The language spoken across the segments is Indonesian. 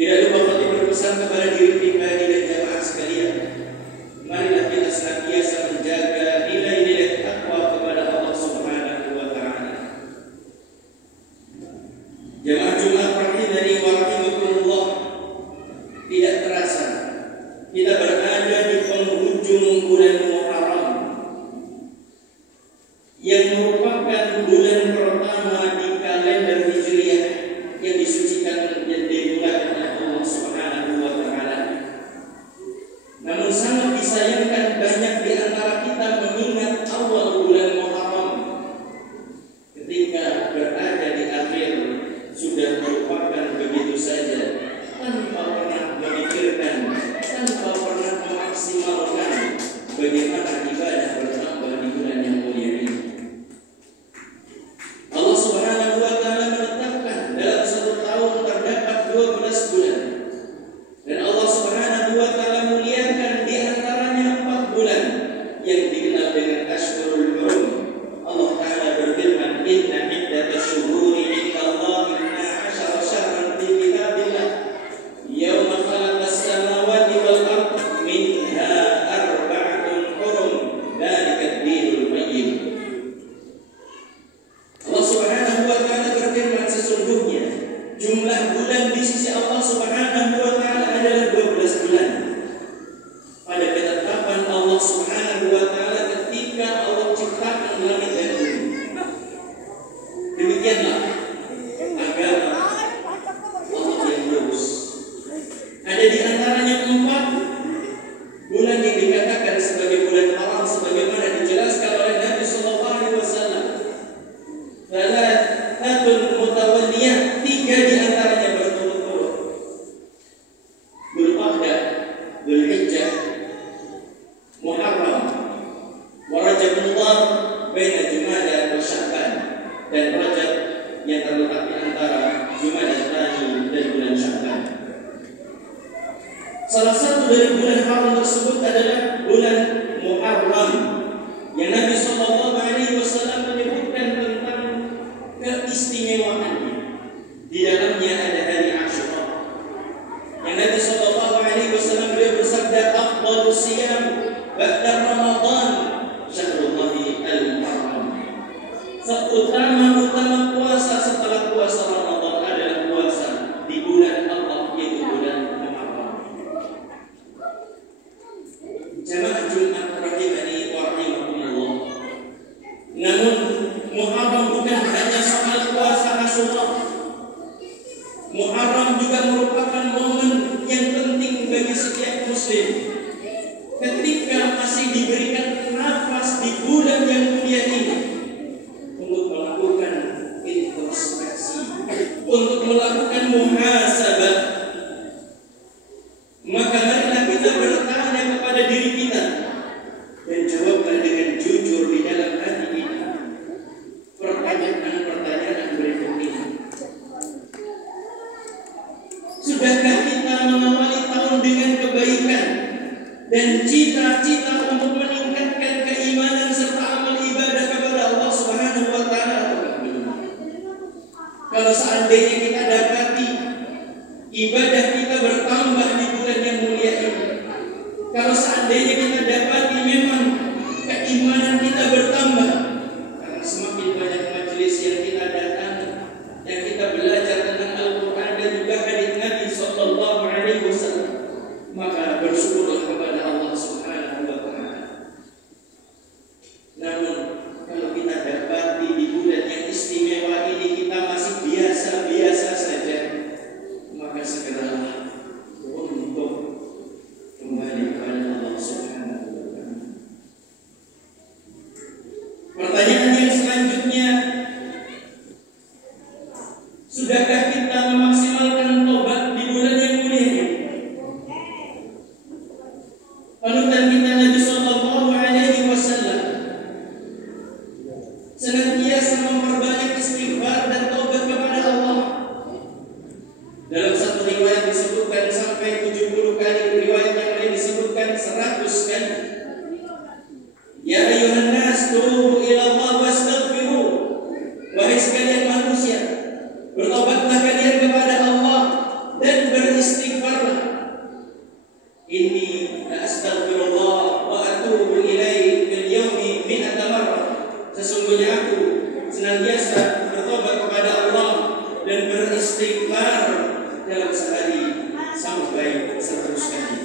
Tidak lupa Khatib berpesan kepada diri pribadi dan jamaah sekalian, marilah kita senantiasa menjaga nilai-nilai takwa kepada Allah Subhanahu wa Ta'ala. Jamaah Jumat rahimani wa rahimakumullah, tidak terasa kita berada di penghujung bulan Muharram yang merupakan bulan pertama di kalender Hijriah yang disucikan menjadi bulan Allah Subhanahu wa Ta'ala. Namun sangat disayangkan banyak di antara kita mengingat awal bulan Muharram ketika berada di akhir sudah merupakan begitu saja, tanpa pernah memikirkan, tanpa pernah memaksimalkan bagaimana ibadah bertambah di bulan yang mulia ini. Allah Subhanahu wa Ta'ala menetapkan dalam satu tahun terdapat 12 bulan, dan Allah Subhanahu wa Ta'ala muliakan di antaranya 4 bulan yang dikenal dengan Ashhurul Hurum. Allah Ta'ala berfirman, inna iddatash syuhuri indallahi 12 syahran fi kitabillah yauma khalaqas samawati wal ardh minha arba'atun hurum dzalika ad-dinul qayyim. Allah Subhanahu wa Ta'ala berfirman, sesungguhnya jumlah bulan di sisi Allah Subhanahu wa Ta'ala adalah 12 bulan. Pada ketetapan Allah Subhanahu wa Ta'ala ketika Allah ciptakan langit dan bumi. Demikianlah agama Allah yang lurus. Ada di antaranya 4 bulan yang dikatakan sebagai bulan haram, sebagaimana dijelaskan oleh Nabi sallallahu alaihi wasallam. Thalathatun mutawalliyah, 3 di antaranya berturut-turut. Dzulqa'dah, Dzulhijjah, Muharram, wa Rajab Mudhar baina Jumada wa Sya'ban, dan Rajab yang terletak di antara Jumada Tsani dan bulan Sya'ban. Salah satu dari bulan haram tersebut adalah bulan Muharram yang Nabi sallallahu alaihi wasallam menyebutkan tentang keistimewaannya. Di dalamnya ada hari Asyura. Yang Nabi sallallahu alaihi wasallam beliau bersabda, afdhalus siyam ba'da Ramadan syahrullahi al-Muharram. Seutama-utama puasa setelah puasa Ramadan adalah puasa di bulan Allah, yaitu bulan Muharram. Jamaah Jumat rahimani wa rahimakumullah. Namun Muharram bukan hanya soal puasa Asyura. Muharram juga merupakan momen yang penting bagi setiap muslim ketika masih diberikan nafas di bulan yang mulia ini untuk melakukan introspeksi, untuk melakukan muhasabah. Maka marilah kita bertanya kepada diri kita dan jawablah dengan jujur di dalam hati kita pertanyaan-pertanyaan berikut ini. Sudahkah kita mengawali tahun dengan kebaikan dan cita-cita untuk meningkatkan keimanan serta amal ibadah kepada Allah Subhanahu wa Ta'ala atau belum? Kalau seandainya kita dapati ibadah kita bertambah di bulan yang mulia ini, kalau seandainya kita dapati memang keimanan kita bertambah karena semakin banyak majelis yang kita datangi, yang kita belajar tentang Al-Quran dan juga hadits Nabi sallallahu alaihi wasallam, maka bersyukurlah kepada Allah Subhanahu wa Ta'ala. Namun kalau kita dapati di bulan yang istimewa ini kita masih biasa-biasa saja, maka segeralah untuk kembali kepada Allah Subhanahu wa Ta'ala. Pertanyaan yang selanjutnya, sudahkah kita memaksimalkan tobat di bulan yang mulia ini? Panutan kita Nabi sallallahu alaihi wasallam senantiasa memperbanyak istighfar dan taubat kepada Allah. Dalam satu riwayat disebutkan sampai 70 kali, riwayat yang lain disebutkan 100 kali. Ya ayuhan nas, tubu ila Allah wastaghfiru. Wahai sekalian manusia, bertobatlah kalian kepada Allah dan beristighfar sampai 100 kali.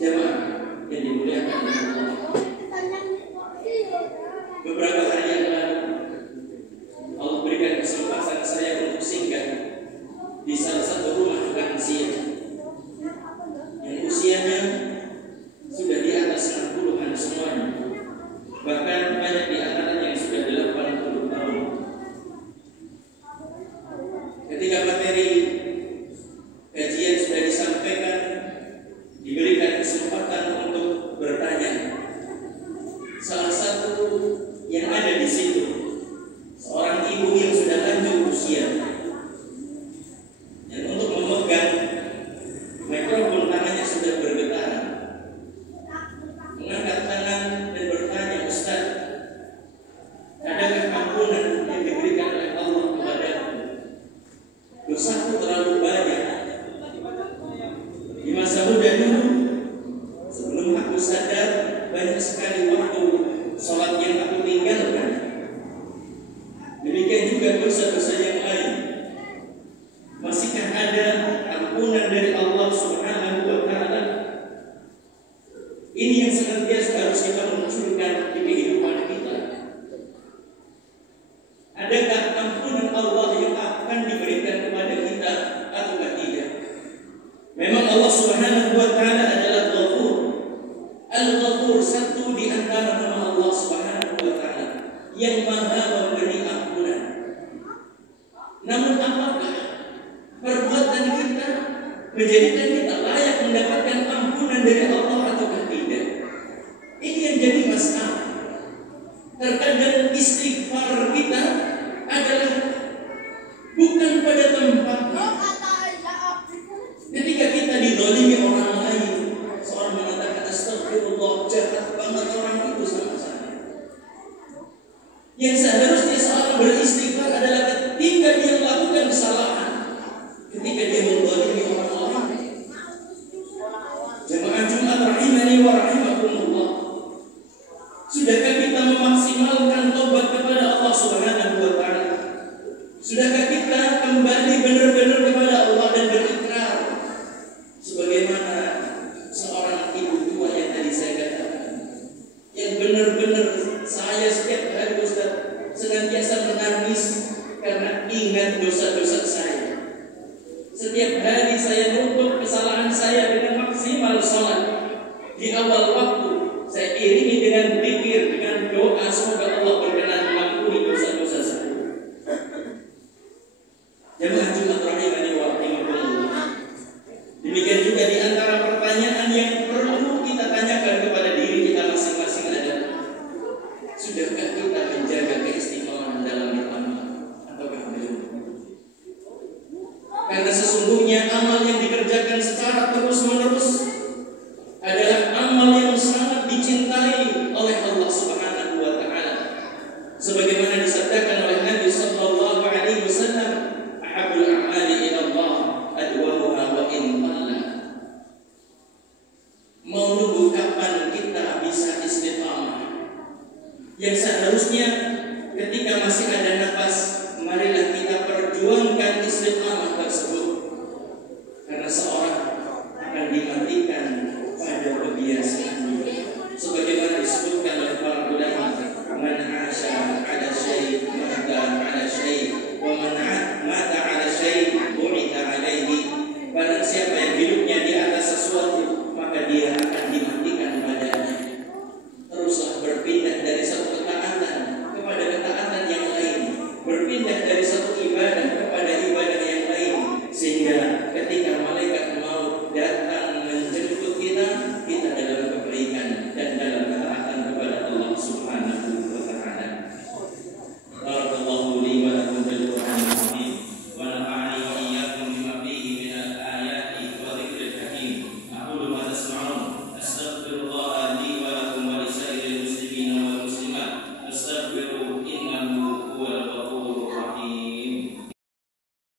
Jemaah yang dimuliakan Allah, beberapa hari yang lalu Allah berikan kesempatan saya untuk singgah di salah satu rumah lansia yang usianya sudah di atas 60-an semuanya, bahkan banyak di antaranya yang sudah 80 tahun. Ketika materi kajian sudah disampaikan, diberikan kesempatan untuk bertanya. Salah satu yang ada di situ seorang ibu yang sudah lanjut usia, dan untuk memegang mikrofon tangannya sudah bergetar, mengangkat tangan dan bertanya, "Ustaz, adakah ampunan yang diberikan oleh Allah kepadaku? Dosaku terlalu banyak. Di masa muda dulu, sebelum aku sadar, banyak sekali waktu sholat yang aku tinggalkan. Demikian juga dosa-dosa yang lain. Masihkah ada ampunan dari Allah Subhanahu wa Ta'ala?" Ini yang senantiasa harus kita munculkan di kehidupan kita. Adakah ampunan Allah yang akan diberikan kepada kita atau tidak? Memang Allah Subhanahu wa Ta'ala adalah Ghafur. Al-Ghafur, satu di antara nama Allah Subhanahu wa Ta'ala yang Maha memberi ampunan. Namun apakah perbuatan kita menjadikan kita layak mendapatkan ampunan dari Allah atau tidak? Ini yang jadi masalah. Terkadang istighfar kita adalah bukan pada tempatnya. Ketika kita didolimi orang lain, seorang mengatakan, "Astagfirullah, jahat banget orang itu sama saya." Yang seharusnya seorang beristighfar adalah ketika dia melakukan kesalahan, ketika dia mendolimi orang-orang. Jemaah Jumat rahimani wa rahimakumullah, sudahkah kita memaksimalkan tobat kepada Allah Subhanahu wa Ta'ala? Sudahkah kita kembali benar-benar kepada Allah dan berikrar sebagaimana seorang ibu tua yang tadi saya katakan, yang benar-benar saya setiap hari, Ustaz, senantiasa menangis karena ingat dosa-dosa saya. Setiap hari saya nutup kesalahan saya dengan maksimal sholat. Di awal waktu saya iringi dengan zikir, dengan doa, semoga Allah berkenan mengampuni dosa-dosa saya. Jemaah Jumat rahimani wa rahimakumullah. Demikian juga di antara pertanyaan yang perlu kita tanyakan kepada diri kita masing-masing adalah, sudahkah kita menjaga keistiqomahan dalam beramal ataukah belum? Karena sesungguhnya amal yang dikerjakan secara terus-menerus